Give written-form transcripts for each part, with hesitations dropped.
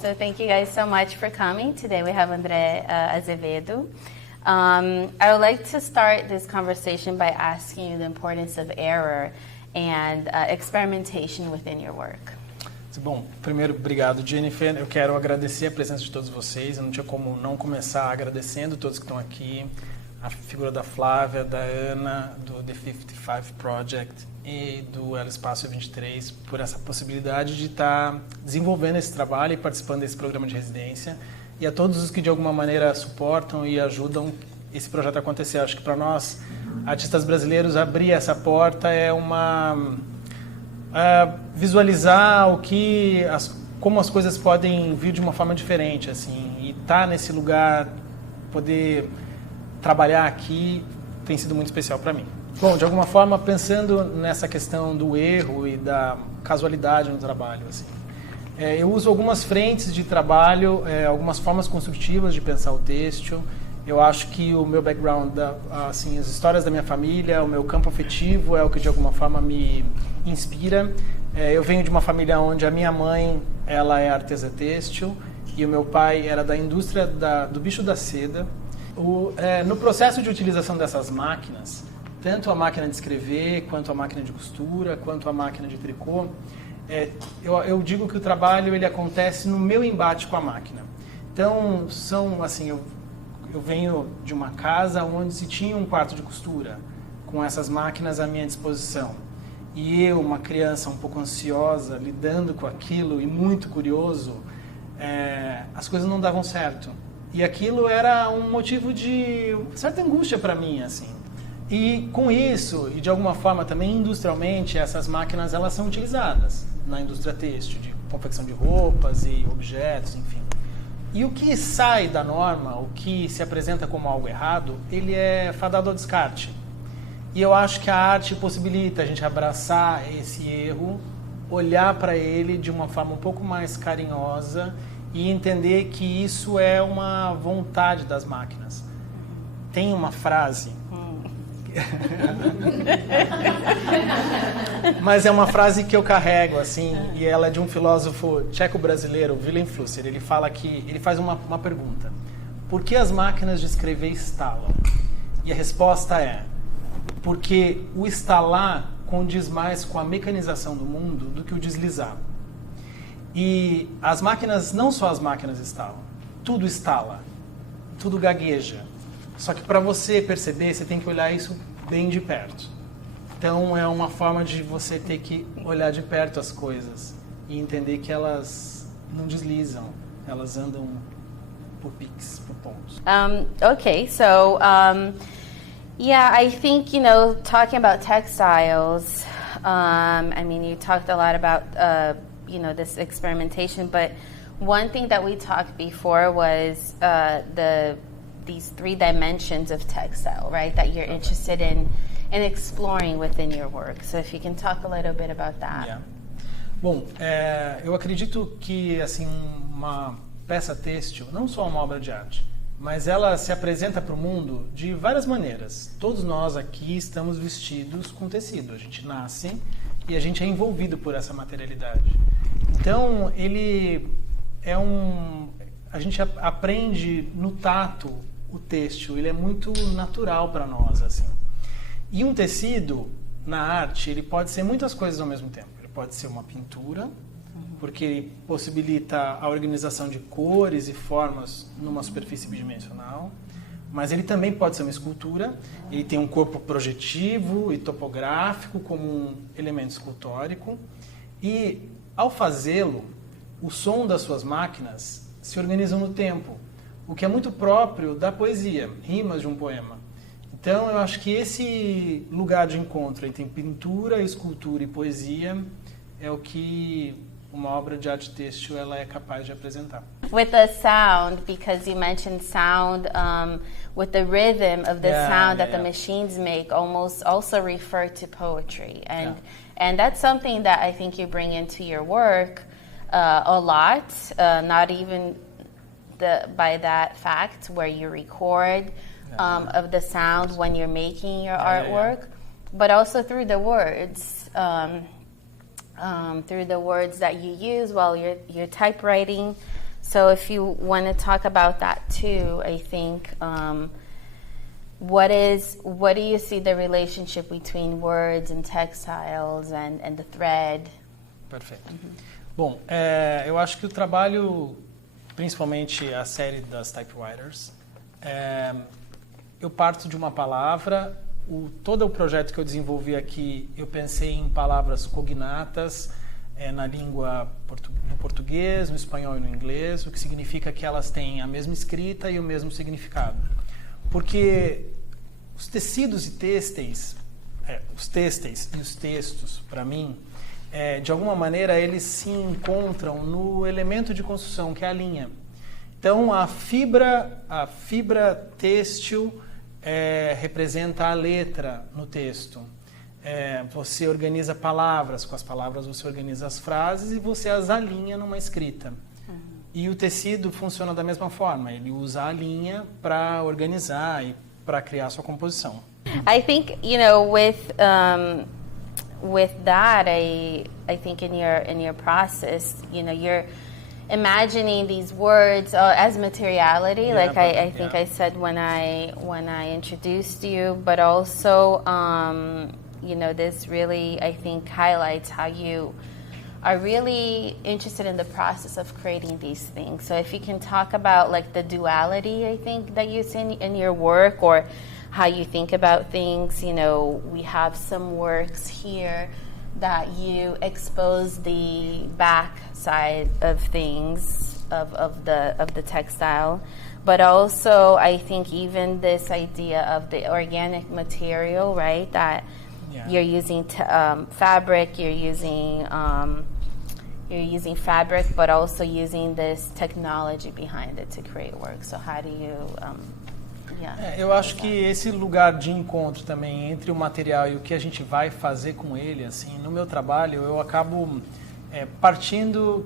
So thank you guys so much for coming. Today we have André Azevedo. I would like to start this conversation by asking you the importance of error and experimentation within your work. Bom, primeiro, obrigado, Jennifer. Eu quero agradecer a presença de todos vocês. Eu não tinha como não começar agradecendo todos que estão aqui, a figura da Flávia, da Ana, do The 55 Project e do El Espaço 23 por essa possibilidade de estar desenvolvendo esse trabalho e participando desse programa de residência, e a todos os que de alguma maneira suportam e ajudam esse projeto a acontecer. Acho que para nós, artistas brasileiros, abrir essa porta é visualizar como as coisas podem vir de uma forma diferente, assim, e estar nesse lugar, poder trabalhar aqui, tem sido muito especial para mim. Bom, de alguma forma, pensando nessa questão do erro e da casualidade no trabalho, assim, eu uso algumas frentes de trabalho, algumas formas construtivas de pensar o têxtil. Eu acho que o meu background, assim, as histórias da minha família, o meu campo afetivo é o que de alguma forma me inspira. Eu venho de uma família onde a minha mãe, ela é artesã têxtil e o meu pai era da indústria do bicho da seda. No processo de utilização dessas máquinas, tanto a máquina de escrever, quanto a máquina de costura, quanto a máquina de tricô, eu digo que o trabalho ele acontece no meu embate com a máquina. Então, eu venho de uma casa onde se tinha um quarto de costura, com essas máquinas à minha disposição. E eu, uma criança um pouco ansiosa, lidando com aquilo e muito curioso, as coisas não davam certo. E aquilo era um motivo de certa angústia para mim, assim. E com isso, e de alguma forma também industrialmente, essas máquinas elas são utilizadas na indústria têxtil, de confecção de roupas e objetos, enfim. E o que sai da norma, o que se apresenta como algo errado, ele é fadado ao descarte. E eu acho que a arte possibilita a gente abraçar esse erro, olhar para ele de uma forma um pouco mais carinhosa e entender que isso é uma vontade das máquinas. Tem uma frase, mas é uma frase que eu carrego, assim, e ela é de um filósofo tcheco-brasileiro, Willem Flusser. Ele faz uma pergunta: por que as máquinas de escrever estalam? E a resposta é: porque o estalar condiz mais com a mecanização do mundo do que o deslizar. E as máquinas, não só as máquinas estalam, tudo estala, tudo gagueja. Só que para você perceber, você tem que olhar isso bem de perto. Então é uma forma de você ter que olhar de perto as coisas e entender que elas não deslizam, elas andam por piques, por pontos. Okay, so yeah, I think, talking about textiles, I mean, you talked a lot about this experimentation, but one thing that we talked before was these 3 dimensions of textile, right, that you're interested in exploring within your work. So if you can talk a little bit about that. Yeah. Bom, eu acredito que assim, uma peça têxtil, não só uma obra de arte, mas ela se apresenta para o mundo de várias maneiras. Todos nós aqui estamos vestidos com tecido. A gente nasce e a gente é envolvido por essa materialidade. Então, a gente aprende no tato o têxtil, ele é muito natural para nós, assim. E um tecido, na arte, ele pode ser muitas coisas ao mesmo tempo. Ele pode ser uma pintura, porque ele possibilita a organização de cores e formas numa superfície bidimensional, mas ele também pode ser uma escultura. Ele tem um corpo projetivo e topográfico como um elemento escultórico, e ao fazê-lo, o som das suas máquinas se organizam no tempo, o que é muito próprio da poesia, rimas de um poema. Então, eu acho que esse lugar de encontro entre pintura, escultura e poesia é o que uma obra de arte têxtil ela é capaz de apresentar. With the sound, because you mentioned sound, with the rhythm of the sound that the machines make almost also refer to poetry. And that's something that I think you bring into your work a lot, not even by that fact where you record of the sound when you're making your artwork, but also through the words. Through the words that you use while you're typewriting, So if you want to talk about that too, I think what do you see the relationship between words and textiles and the thread? Perfeito. Bom, eu acho que o trabalho, principalmente a série das typewriters, eu parto de uma palavra. Todo o projeto que eu desenvolvi aqui, eu pensei em palavras cognatas na língua no português, no espanhol e no inglês, o que significa que elas têm a mesma escrita e o mesmo significado. Porque os tecidos e têxteis, os têxteis e os textos, para mim, de alguma maneira, eles se encontram no elemento de construção, que é a linha. Então, a fibra têxtil representa a letra no texto. Você organiza palavras, com as palavras você organiza as frases e você as alinha numa escrita. E o tecido funciona da mesma forma, ele usa a linha para organizar e para criar sua composição. I think, with that, I think in your process, you're imagining these words as materiality, Yeah, like I think I said when I introduced you, but also this really, I think, highlights how you are really interested in the process of creating these things. So if you can talk about like the duality, I think, that you see in your work, or how you think about things. We have some works here that you expose the back side of things of the textile, but also I think even this idea of the organic material, right? That you're using fabric, you're using fabric, but also using this technology behind it to create work. So how do you eu acho que esse lugar de encontro também entre o material e o que a gente vai fazer com ele, assim, no meu trabalho eu acabo partindo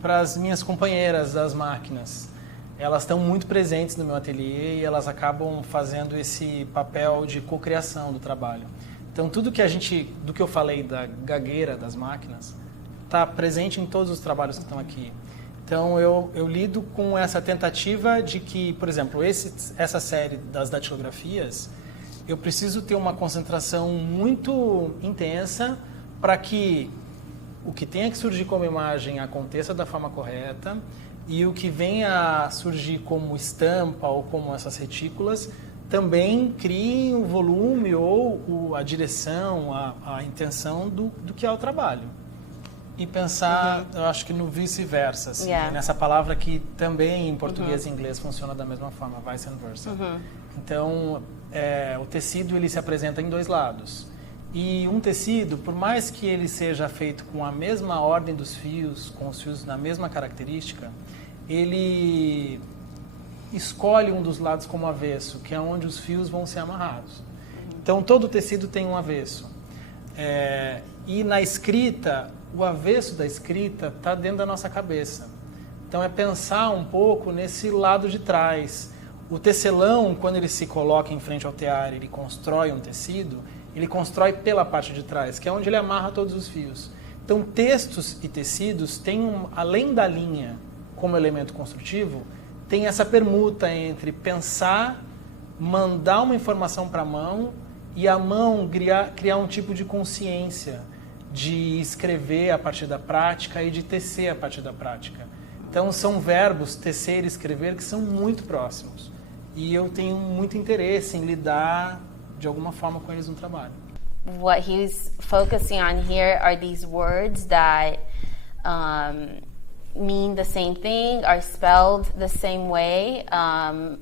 para as minhas companheiras das máquinas. Elas estão muito presentes no meu ateliê e elas acabam fazendo esse papel de cocriação do trabalho. Então tudo do que eu falei da gagueira das máquinas está presente em todos os trabalhos que estão aqui. Então, eu lido com essa tentativa de que, por exemplo, essa série das datilografias, eu preciso ter uma concentração muito intensa para que o que tenha que surgir como imagem aconteça da forma correta e o que venha a surgir como estampa ou como essas retículas também crie o volume ou a direção, a intenção do que é o trabalho. E pensar, eu acho que no vice-versa, assim, nessa palavra que também em português e inglês funciona da mesma forma, vice and versa. Então, o tecido ele se apresenta em dois lados. E um tecido, por mais que ele seja feito com a mesma ordem dos fios, com os fios na mesma característica, ele escolhe um dos lados como avesso, que é onde os fios vão ser amarrados. Então, todo tecido tem um avesso. E na escrita, o avesso da escrita está dentro da nossa cabeça. Então é pensar um pouco nesse lado de trás. O tecelão, quando ele se coloca em frente ao tear, ele constrói um tecido, ele constrói pela parte de trás, que é onde ele amarra todos os fios. Então textos e tecidos têm, além da linha como elemento construtivo, tem essa permuta entre pensar, mandar uma informação para a mão e a mão criar um tipo de consciência de escrever a partir da prática e de tecer a partir da prática. Então são verbos, tecer e escrever, que são muito próximos. E eu tenho muito interesse em lidar de alguma forma com eles no trabalho. What he's focusing on here are these words that mean the same thing, are spelled the same way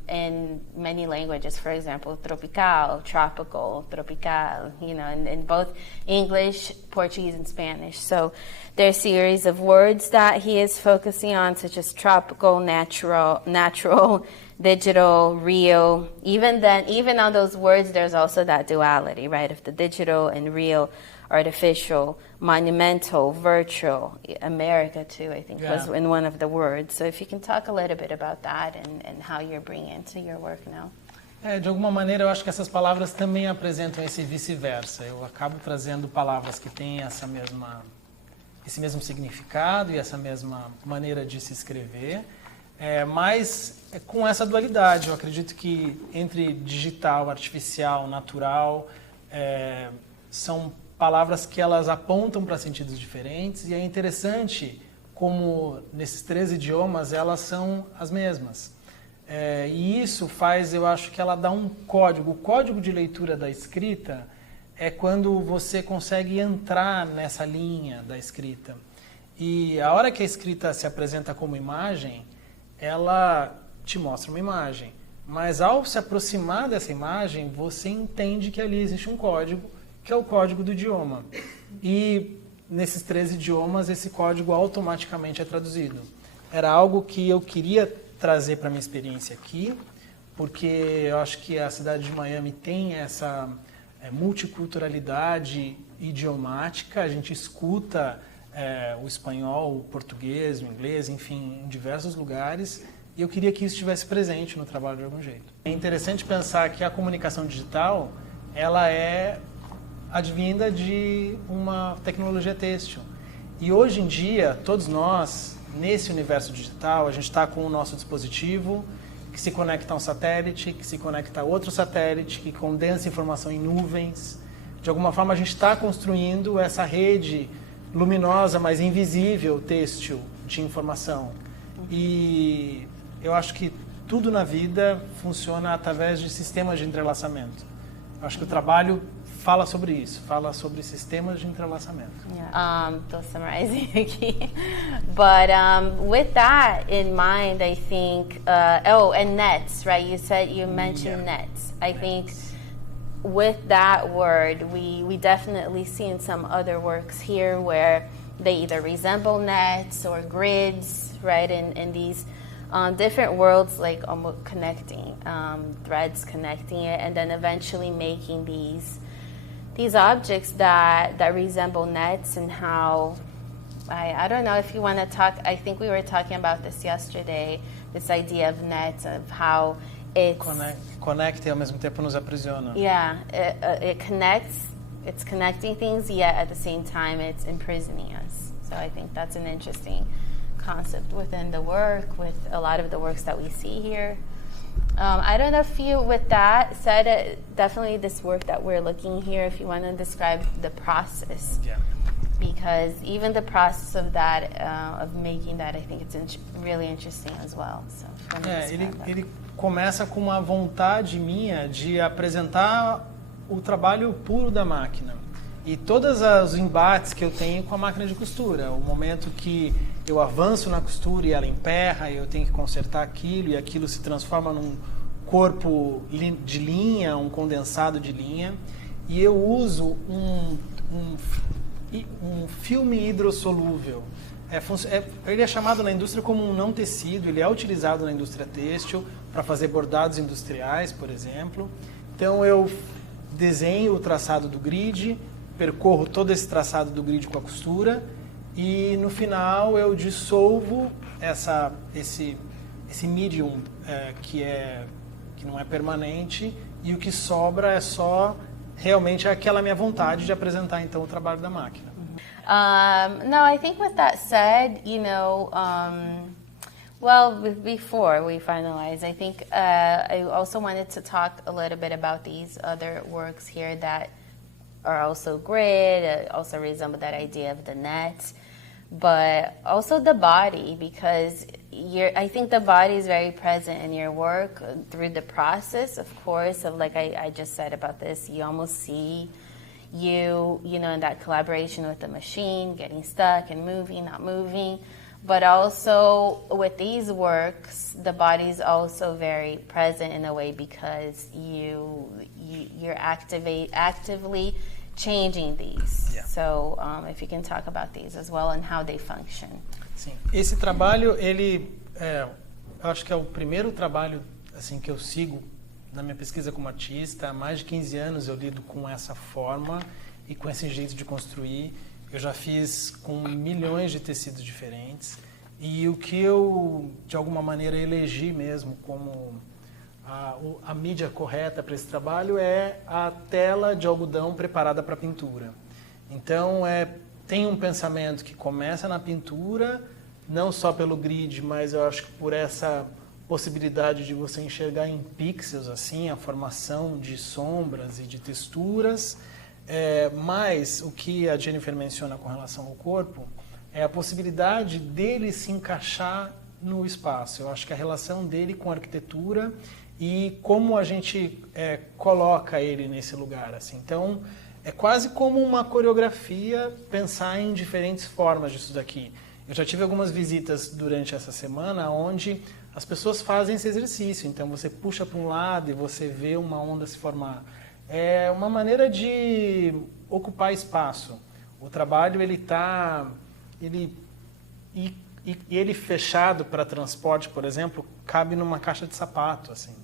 in many languages. For example, tropical, tropical, tropical, in both English, Portuguese, and Spanish. So there are a series of words that he is focusing on, such as tropical, natural, digital, real. Even on those words, there's also that duality, right, of the digital and real, artificial, monumental, virtual. America, too, I think, was in one of the words. So if you can talk a little bit about that and how you're bringing it to your work now. De alguma maneira, eu acho que essas palavras também apresentam esse vice-versa. Eu acabo trazendo palavras que têm esse mesmo significado e essa mesma maneira de se escrever, Mas com essa dualidade, eu acredito que entre digital, artificial, natural, são palavras que elas apontam para sentidos diferentes e é interessante como nesses 3 idiomas elas são as mesmas. E isso faz, eu acho que ela dá um código. O código de leitura da escrita é quando você consegue entrar nessa linha da escrita. E a hora que a escrita se apresenta como imagem, ela te mostra uma imagem. Mas ao se aproximar dessa imagem, você entende que ali existe um código, que é o código do idioma. E nesses 3 idiomas, esse código automaticamente é traduzido. Era algo que eu queria trazer para a minha experiência aqui, porque eu acho que a cidade de Miami tem essa multiculturalidade idiomática. A gente escuta o espanhol, o português, o inglês, enfim, em diversos lugares. E eu queria que isso estivesse presente no trabalho de algum jeito. É interessante pensar que a comunicação digital, ela é advinda de uma tecnologia têxtil. E hoje em dia, todos nós, nesse universo digital, a gente está com o nosso dispositivo que se conecta a um satélite, que se conecta a outro satélite, que condensa informação em nuvens. De alguma forma, a gente está construindo essa rede luminosa, mas invisível, têxtil, de informação. E eu acho que tudo na vida funciona através de sistemas de entrelaçamento. Eu acho que o trabalho fala sobre isso, fala sobre sistemas de entrelaçamento. Still summarizing aqui. But with that in mind, I think, and nets, right? You mentioned nets. I think with that word, we definitely see in some other works here where they either resemble nets or grids, right? In these different worlds, like almost connecting, threads connecting it, and then eventually making these objects that resemble nets. And how I don't know if you want to talk. I think we were talking about this yesterday. This idea of nets, of how it's conecta e ao mesmo tempo nos aprisiona. Yeah, it connects. It's connecting things, yet at the same time it's imprisoning us. So I think that's an interesting concept within the work, with a lot of the works that we see here. I don't know if you, with that said, definitely this work that we're looking here, if you want to describe the process. Yeah. Because even the process of that, of making that, I think it's really interesting as well. So ele começa com uma vontade minha de apresentar o trabalho puro da máquina. E todos os embates que eu tenho com a máquina de costura. O momento que eu avanço na costura e ela emperra, e eu tenho que consertar aquilo, e aquilo se transforma num corpo de linha, um condensado de linha. E eu uso um filme hidrossolúvel. Ele é chamado na indústria como um não tecido, ele é utilizado na indústria têxtil para fazer bordados industriais, por exemplo. Então eu desenho o traçado do grid, percorro todo esse traçado do grid com a costura e no final eu dissolvo esse medium que não é permanente, e o que sobra é só realmente aquela minha vontade de apresentar então o trabalho da máquina. No, I think with that said, before we finalize, I think I also wanted to talk a little bit about these other works here that are also grid, also resemble that idea of the net, but also the body, because I think the body is very present in your work through the process, of course, of like I just said about this, you almost see you in that collaboration with the machine, getting stuck and moving, not moving. But also with these works, the body is also very present in a way, because you're actively changing these. Yeah. So if you can talk about these as well and how they function. Sim, esse trabalho eu acho que é o primeiro trabalho assim que eu sigo na minha pesquisa como artista. Há mais de 15 anos eu lido com essa forma e com esse jeito de construir. Eu já fiz com milhões de tecidos diferentes, e o que eu, de alguma maneira, elegi mesmo como a mídia correta para esse trabalho é a tela de algodão preparada para pintura. Então, tem um pensamento que começa na pintura, não só pelo grid, mas eu acho que por essa possibilidade de você enxergar em pixels assim a formação de sombras e de texturas. Mas o que a Jennifer menciona com relação ao corpo é a possibilidade dele se encaixar no espaço. Eu acho que a relação dele com a arquitetura e como a gente coloca ele nesse lugar. Assim. Então, é quase como uma coreografia pensar em diferentes formas disso daqui. Eu já tive algumas visitas durante essa semana onde as pessoas fazem esse exercício. Então, você puxa para um lado e você vê uma onda se formar. É uma maneira de ocupar espaço. O trabalho, ele fechado para transporte, por exemplo, cabe numa caixa de sapato, assim.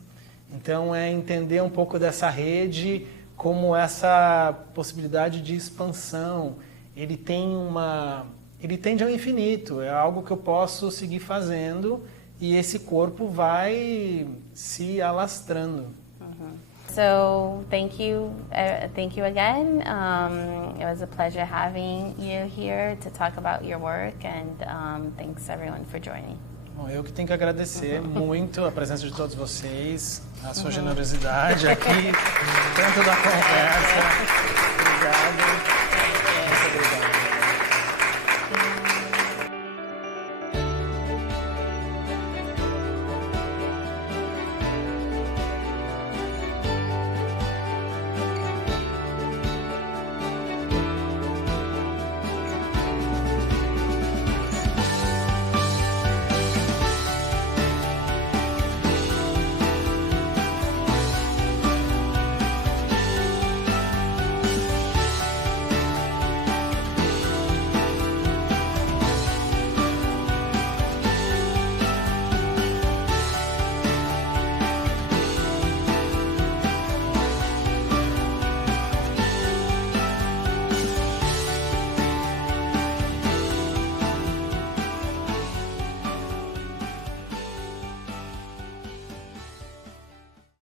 Então, é entender um pouco dessa rede como essa possibilidade de expansão. Ele tende ao infinito, é algo que eu posso seguir fazendo e esse corpo vai se alastrando. So thank you again. It was a pleasure having you here to talk about your work, and thanks everyone for joining. Bom, eu que tenho que agradecer muito a presença de todos vocês, a sua generosidade aqui, tanto da conversa. Obrigado.